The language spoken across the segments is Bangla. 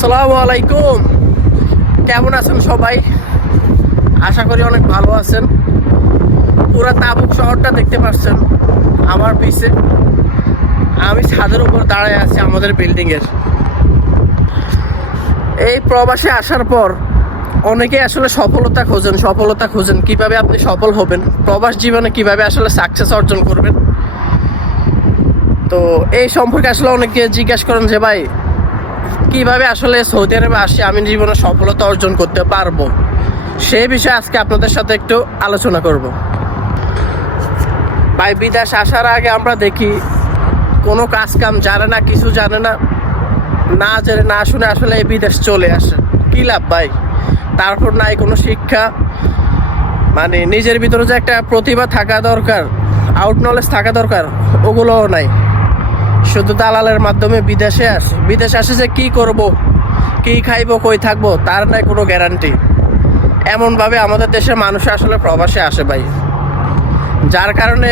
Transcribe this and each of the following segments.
আসসালামু আলাইকুম। কেমন আছেন সবাই? আশা করি অনেক ভালো আছেন। পুরা তাবুক শহরটা দেখতে পাচ্ছেন, আমার পিছে। আমি ছাদের উপর দাঁড়ায় আছি আমাদের বিল্ডিং এর। এই প্রবাসে আসার পর অনেকে আসলে সফলতা খোঁজেন সফলতা খোঁজেন কীভাবে আপনি সফল হবেন, প্রবাস জীবনে কীভাবে আসলে সাকসেস অর্জন করবেন। তো এই সম্পর্কে আসলে অনেকে জিজ্ঞাসা করেন যে, ভাই কীভাবে আসলে সৌদি আরবে আসি, আমি জীবনে সফলতা অর্জন করতে পারব? সেই বিষয়ে আজকে আপনাদের সাথে একটু আলোচনা করব। ভাই, বিদেশ আসার আগে আমরা দেখি, কোনো কাজ কাম জানে না, কিছু জানে না না জেনে, না শুনে আসলে এই বিদেশ চলে আসে। কি লাভ ভাই? তারপর নাই কোনো শিক্ষা। মানে নিজের ভিতরে যে একটা প্রতিভা থাকা দরকার আউট নলেজ থাকা দরকার, ওগুলোও নাই। শুধু দালালের মাধ্যমে বিদেশে আসে বিদেশে আসে যে কি করব, কি খাইবো, কই থাকব, তার নাই কোনো গ্যারান্টি এমনভাবে আমাদের দেশের মানুষ আসলে প্রবাসে আসে ভাই। যার কারণে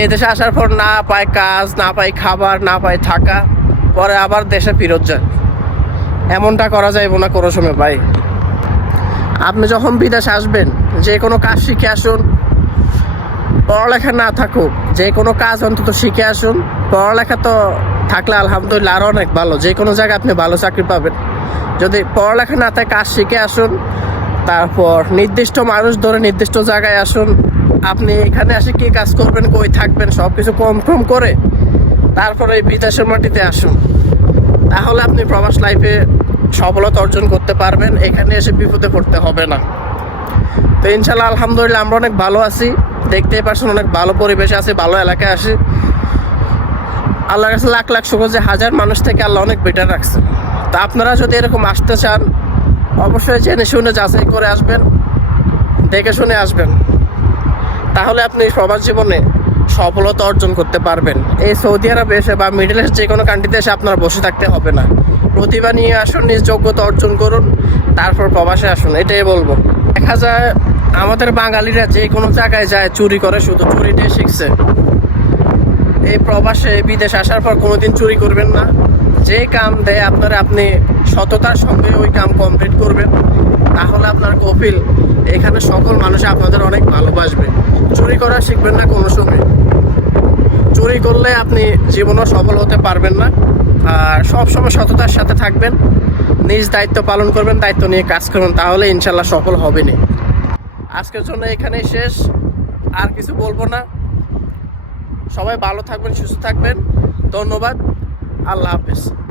এই দেশে আসার পর না পায় কাজ, না পায় খাবার, না পায় থাকা, পরে আবার দেশে ফেরত যায়। এমনটা করা যাইব না কোনো সময় ভাই। আপনি যখন বিদেশে আসবেন, যে কোনো কাজ শিখে আসুন পড়ালেখা না থাকুক, যে কোনো কাজ অন্তত শিখে আসুন। পড়ালেখা তো থাকলে আলহামদুলিল্লাহ আরও অনেক ভালো, যে কোনো জায়গায় আপনি ভালো চাকরি পাবেন। যদি পড়ালেখা না থাকে, কাজ শিখে আসুন, তারপর নির্দিষ্ট মানুষ ধরে নির্দিষ্ট জায়গায় আসুন। আপনি এখানে আসে কি কাজ করবেন, কই থাকবেন সব কিছু কনফার্ম করে তারপরে এই বিদেশের মাটিতে আসুন। তাহলে আপনি প্রবাস লাইফে সফলতা অর্জন করতে পারবেন, এখানে এসে বিপদে পড়তে হবে না। তো ইনশাল্লাহ আলহামদুলিল্লাহ আমরা অনেক ভালো আছি। দেখতেই পাচ্ছেন অনেক ভালো পরিবেশে আছে, ভালো এলাকায় আছি। আল্লাহর কাছে লাখ লাখ শুকর যে হাজার মানুষ থেকে আল্লাহ অনেক বেটার রাখছে। তা আপনারা যদি এরকম আসতে চান, অবশ্যই জেনে শুনে যাচাই করে আসবেন, দেখে শুনে আসবেন। তাহলে আপনি সবার জীবনে সফলতা অর্জন করতে পারবেন। এই সৌদি আরবে এসে বা মিডল ইস্ট যে কোনো কান্ট্রিতে এসে আপনার বসে থাকতে হবে না। প্রতিভা নিয়ে আসুন, নিজ যোগ্যতা অর্জন করুন, তারপর প্রবাসে আসুন, এটাই বলব। দেখা যায় আমাদের বাঙালিরা যে কোনো জায়গায় যায়, চুরি করে, শুধু চুরিটাই শিখছে। এই প্রবাসে বিদেশ আসার পর কোনোদিন চুরি করবেন না। যে কাম দেয় আপনারা, আপনি সততার সঙ্গে ওই কাম কমপ্লিট করবেন। তাহলে আপনার কপিল এখানে সকল মানুষ আপনাদের অনেক ভালোবাসবে। চুরি করা শিখবেন না কোনো সময়। চুরি করলে আপনি জীবনও সফল হতে পারবেন না। আর সবসময় সততার সাথে থাকবেন। নিজ দায়িত্ব পালন করবেন, দায়িত্ব নিয়ে কাজ করবেন, তাহলে ইনশাল্লাহ সফল হবেনই। আজকের জন্য এখানে শেষ। আর কিছু বলব না। সবাই ভালো থাকবেন, সুস্থ থাকবেন। ধন্যবাদ। আল্লাহ হাফেজ।